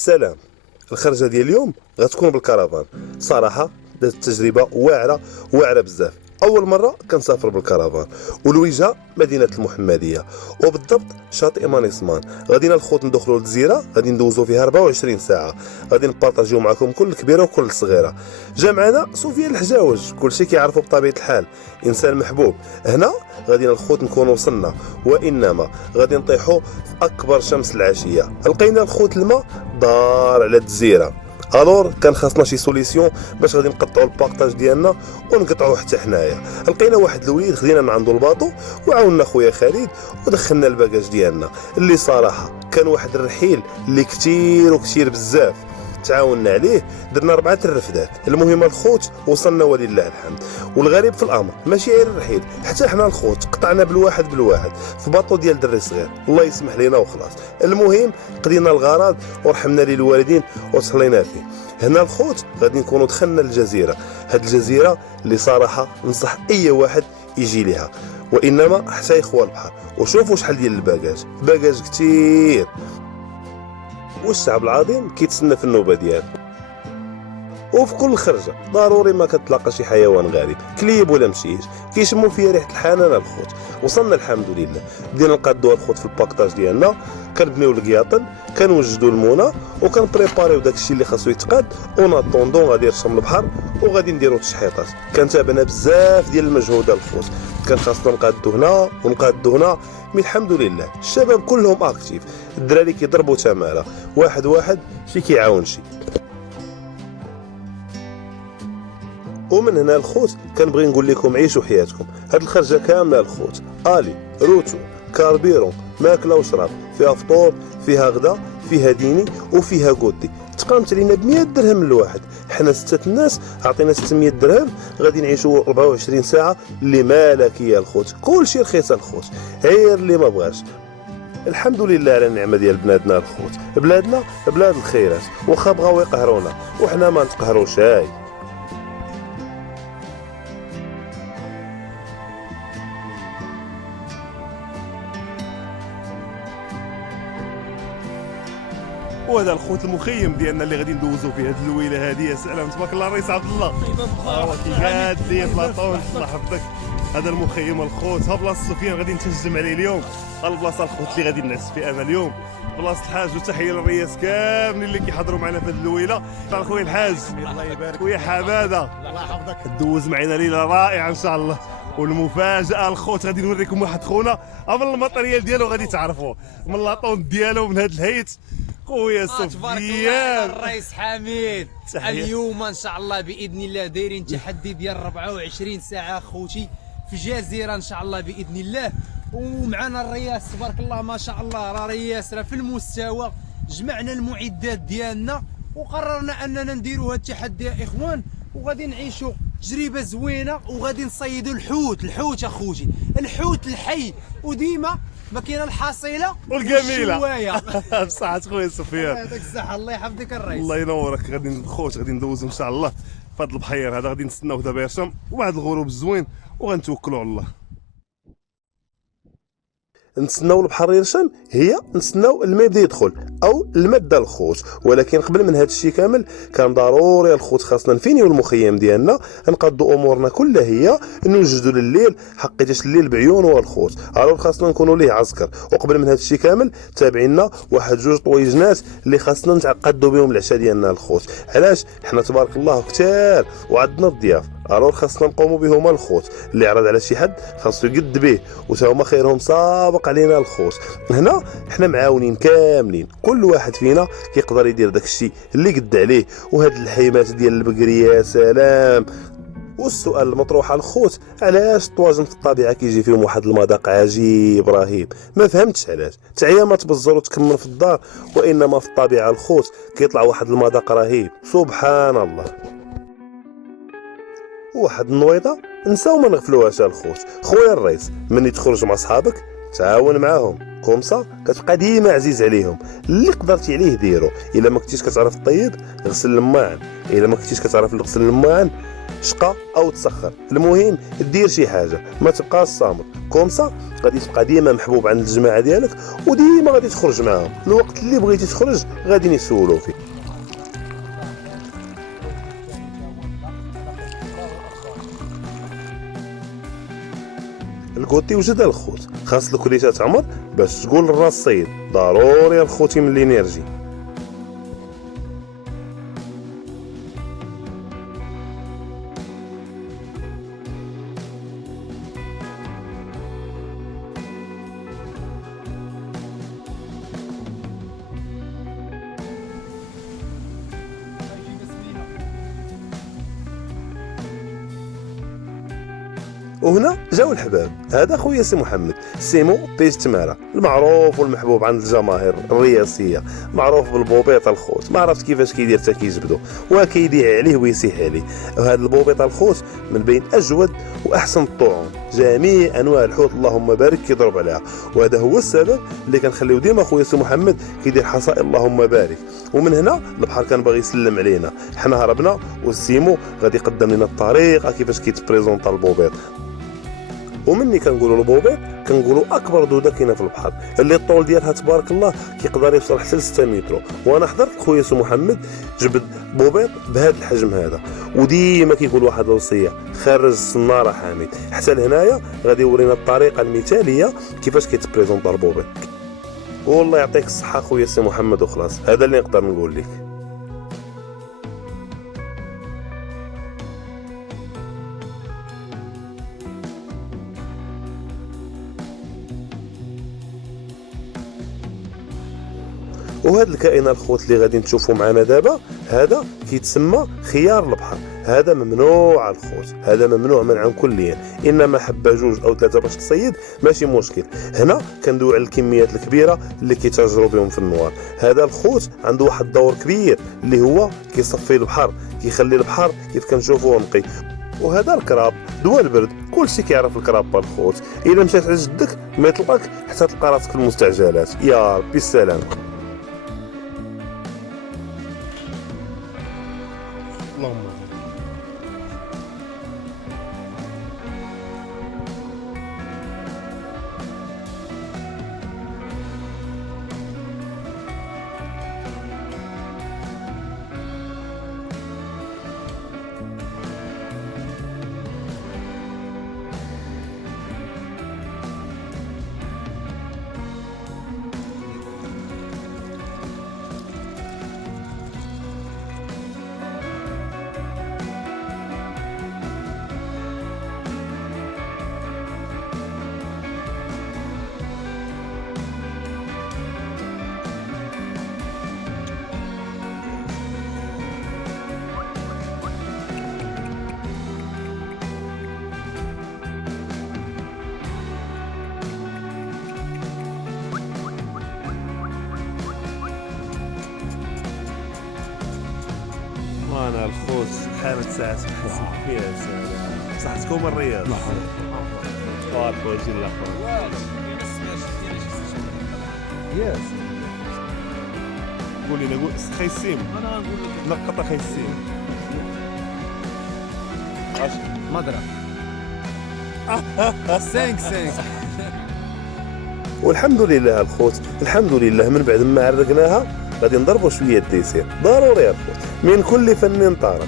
سلام. الخرجه ديال اليوم غتكون بالكرفان. صراحه دازت تجربه واعره بزاف. اول مره كنسافر بالكرفان، والوجهه مدينه المحمديه، وبالضبط شاطئ مانيسمان. غادينا الخوت ندخلوا للجزيره، غادي ندوزو فيها 24 ساعه، غادي نبارطاجيو معكم كل كبيره وكل صغيره. جا معنا سفيان الحجاوج، كلشي كيعرفوا بطبيعه الحال، انسان محبوب. هنا غادينا الخوت نكون وصلنا، وانما غادي نطيحوا في اكبر شمس العشيه. لقينا الخوت الماء دار على الجزيره. الور كان خاصنا شي سوليسيون باش غادي نقطعوا البارطاج ديالنا ونقطعوه حتى حنايا. لقينا واحد الوليد خدينا من عنده الباطو، وعاوننا خويا خالد ودخلنا الباكاج ديالنا، اللي صراحه كان واحد الرحيل اللي كتير بزاف. تعاوننا عليه، درنا 4 الرفدات. المهم الخوت وصلنا ولله الحمد. والغريب في الامر ماشي غير الرحيل، حتى حنا الخوت قطعنا بالواحد في باطو ديال دري صغير، الله يسمح لينا وخلاص. المهم قضينا الغرض ورحمنا للوالدين وصلينا فيه. هنا الخوت غادي نكونوا دخلنا للجزيره، هاد الجزيره اللي صراحه ننصح اي واحد يجي ليها، وانما حتى يخوى البحر. وشوفوا شحال ديال الباكاج كتير، والشعب العظيم كيتسنى في النوبه ديالو. وفي كل خرجه ضروري ما كتلاقى شي حيوان غريب، كليب ولا مشيش، كيشموا فيها ريحه الحنانه الخوت. وصلنا الحمد لله، بدينا نقادوا الخوت في الباكطاج ديالنا، كنبنيو الكياطن، كنوجدوا المونه، وكنبريباريو داكشي اللي خاصو يتقاد، وناطوندون غادي يرشم البحر، وغادي نديرو التشحيطات. كنتابعنا بزاف ديال المجهود الخوت، كان خاصنا نقادو هنا ونقادو هنا. مي الحمد لله الشباب كلهم اكتيف، الدراري كيضربوا تماره، واحد شي كيعاون شي. ومن هنا الخوت كنبغي نقول لكم عيشوا حياتكم. هاد الخرجه كامله الخوت الي روتو كاربيرون، ماكله وشراب، فيها فطور، فيها غدا، فيها ديني، وفيها كوتي. تقامت علينا ب 100 درهم الواحد. حنا 6 الناس عطينا 600 درهم، غادي نعيشوا 24 ساعه اللي مالكيه الخوت. كلشي رخيص الخوت، غير اللي ما بغاش. الحمد لله على النعمه ديال بلادنا الخوت. بلادنا بلاد الخيرات، واخا بغاو يقهرونا وحنا ما نتقهروش. وهذا الخوت المخيم ديالنا اللي غادي ندوزو فيه هاد اللويله هادي. يا سلام تبارك الله الرئيس عبد الله، هو كيقاد ليا في لاطون، الله يحفظك. هذا المخيم الخوت، ها بلاصه سفيان غادي نتهجم عليه اليوم، ها البلاصه الخوت اللي غادي نعس فيها انا اليوم، بلاصه الحاج. وتحيه للرياس كاملين اللي كيحضروا معنا في هذه اللويله. خويا الحاج، الله يبارك، خويا حماده، الله يحفظك. دوز معنا ليله رائعه ان شاء الله. والمفاجاه الخوت غادي نوريكم واحد خونا من الماتريال ديالو غادي تعرفوه، من لاطون ديالو، من هذا الهيت. خويا تبارك الله على سفيان الرئيس حميد. اليوم ان شاء الله باذن الله دايرين تحدي ديال 24 ساعه خوتي في جزيره ان شاء الله باذن الله. ومعنا الرياس تبارك الله ما شاء الله، راه رياس راه في المستوى. جمعنا المعدات ديالنا وقررنا اننا نديروا هذا التحدي يا اخوان، وغادي نعيشوا تجربه زوينه، وغادي نصيدوا الحوت اخوتي، الحوت الحي. وديما ما كاينه الحصيله والجميله. بصحة خويا سفيان، يعطيك الصحه، الله يحفظك الرئيس. الله ينورك. غادي الخوت غادي ندوزو ان شاء الله في هذا البحير هذا، غادي نستناو دابا يرشم وواحد الغروب الزوين، وغنتوكلوا على الله. نتسناو البحر يرشم، هي نتسناو الماء يبدا يدخل او الماده الخوت. ولكن قبل من هذا الشيء كامل كان ضروري الخوت خاصنا نفينيو المخيم ديالنا، نقضوا امورنا كلها، هي نوجدوا لليل، حقيتاش الليل بعيونه الخوت، الو خاصنا نكونوا ليه عسكر. وقبل من هذا الشيء كامل تابعينا واحد 2 طويجنات اللي خاصنا نتعقدوا بهم العشاء ديالنا الخوت. علاش؟ حنا تبارك الله كثار وعندنا الضياف، الو خاصنا نقوموا بهم الخوت. اللي عرض على شي حد خاصو يقد به، وتا هما خيرهم سابق علينا الخوت. هنا حنا معاونين كاملين، كل واحد فينا كيقدر يدير داكشي اللي قد عليه. وهاد الحيمات ديال البقريه يا سلام. والسؤال المطروح على الخوت، علاش الطواجن في الطبيعه كيجي فيهم واحد المذاق عجيب رهيب؟ ما فهمتش علاش. تعيا ما تبزر وتكمل في الدار، وانما في الطبيعه الخوت كيطلع واحد المذاق رهيب، سبحان الله. واحد النويضه نساو ما نغفلوهاش الخوت. خويا الرئيس، مني تخرج مع صحابك تعاون معاهم، كومسا كتبقى ديما عزيز عليهم. اللي قدرتي عليه ديرو. الا ما كنتيش كتعرف طيب غسل الماعن، الا ما كنتيش كتعرف تغسل الماعن شقى او تسخر، المهم دير شي حاجه ما تبقاش صامت. كومسا غادي تبقى ديما محبوب عند الجماعه ديالك وديما غادي تخرج معاهم. الوقت اللي بغيتي تخرج غادي يسولوا فيك. الكوتي وجد الخوت، خاص الكوليتات عمر باش تقول لراس الصيد ضروري الخوتي من الانرجي. وهنا جاو الحباب. هذا خويا سي محمد سيمو بيج تماره، المعروف والمحبوب عند الجماهير الرئاسيه، معروف بالبوبيط الخوت. ما عرفت كيفاش كيدير حتى كيجبدو وكيبيع عليه ويسيح عليه. وهذا البوبيط الخوت من بين اجود واحسن الطعوم، جميع انواع الحوت اللهم بارك كيضرب عليها. وهذا هو السبب اللي كنخليو ديما خويا سي محمد كيدير حصائل اللهم بارك. ومن هنا البحر كان باغي يسلم علينا، حنا هربنا والسيمو غادي يقدم لنا الطريقه كيفاش كيتبريزونطا البوبيط. ومني كنقولوا البوبيط كنقولوا اكبر دوده كاينه في البحر، اللي الطول ديالها تبارك الله كيقدر يوصل حتى ل 6 متر. وانا حضرت خويا سي محمد جبد بوبيط بهذا الحجم هذا، وديما كيقول واحد الوصيه خرج الصناره حامد. حتى لهنايا غادي يورينا الطريقه المثاليه كيفاش كيتبريزونطا البوبيط. والله يعطيك الصحه خويا سي محمد وخلاص، هذا اللي نقدر نقول لك. وهاد الكائن الخوت اللي غادي نشوفوا معنا دابا هذا كيتسمى خيار البحر. هذا ممنوع على الخوت، هذا ممنوع منعا كليا، انما حبه جوج او ثلاثه باش تصيد ماشي مشكل. هنا كندوي على الكميات الكبيره اللي كيتاجروا بهم في النوار. هذا الخوت عنده واحد الدور كبير اللي هو كيصفي البحر، كيخلي البحر كيف كنشوفوه نقي. وهذا الكراب دواء البرد، كلشي كيعرف الكراب بالخوت. الا مشات على جدك ما يطلقك حتى تلقى راسك في المستعجلات. يا ربي السلام. اللهم وانا الخوت حامد ساعات محسن فيها سلام. صحتكم الرياض طارق وجه الله ياس. قولي لنا قول خيسيم. انا غنقول لك نقطة خيسيم مضرب 5 والحمد لله الخوت، الحمد لله. من بعد ما عرقناها غادي نضربوا شويه الديسير ضروري الخوت من كل فن طارق.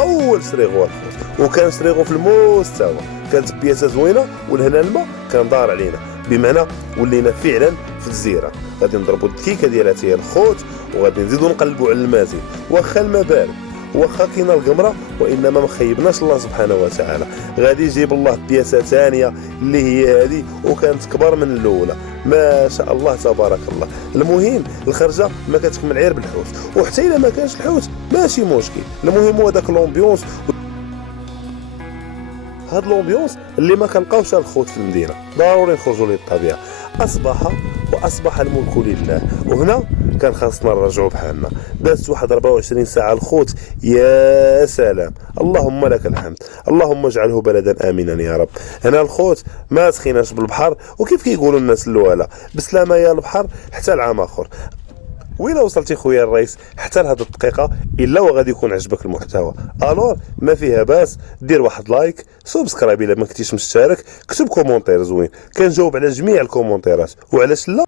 اول سريغو الخوت وكان سريغو في المستوى، كانت بياسه زوينه والهنا الماء كان دار علينا، بمعنى ولينا فعلا في الجزيره. غادي نضربوا الدكيكه ديالها هي الخوت وغادي نزيدوا نقلبوا على المازن. واخا الماء بارد واخا كاينه القمره وانما ما خيبناش الله سبحانه وتعالى. غادي يجيب الله بياسه ثانيه اللي هي هذه وكانت كبر من الاولى ما شاء الله تبارك الله. المهم الخرجه ما كتكمل غير بالحوت، وحتى الا ما كانش الحوت ماشي مشكل. المهم هو داك لومبيونس، هاد لومبيونس اللي ما كنلقاوش الخوت في المدينه. ضروري نخرجوا للطبيعه. اصبح الملك لله. وهنا كان خاصنا نرجعوا بحالنا. دازت واحد 24 ساعه الخوت، يا سلام، اللهم لك الحمد، اللهم اجعله بلدا امنا يا رب. هنا الخوت ما سخيناش بالبحر، وكيف كيقولوا الناس اللواله بسلامه يا البحر حتى العام اخر. وين وصلتي خويا الرئيس حتى لهاد الدقيقه؟ الا وغادي يكون عجبك المحتوى الور ما فيها باس دير واحد لايك، سبسكرايب الا ما كنتيش مشترك، كتب كومونتير زوين كنجاوب على جميع الكومونتيرات، وعلاش لا.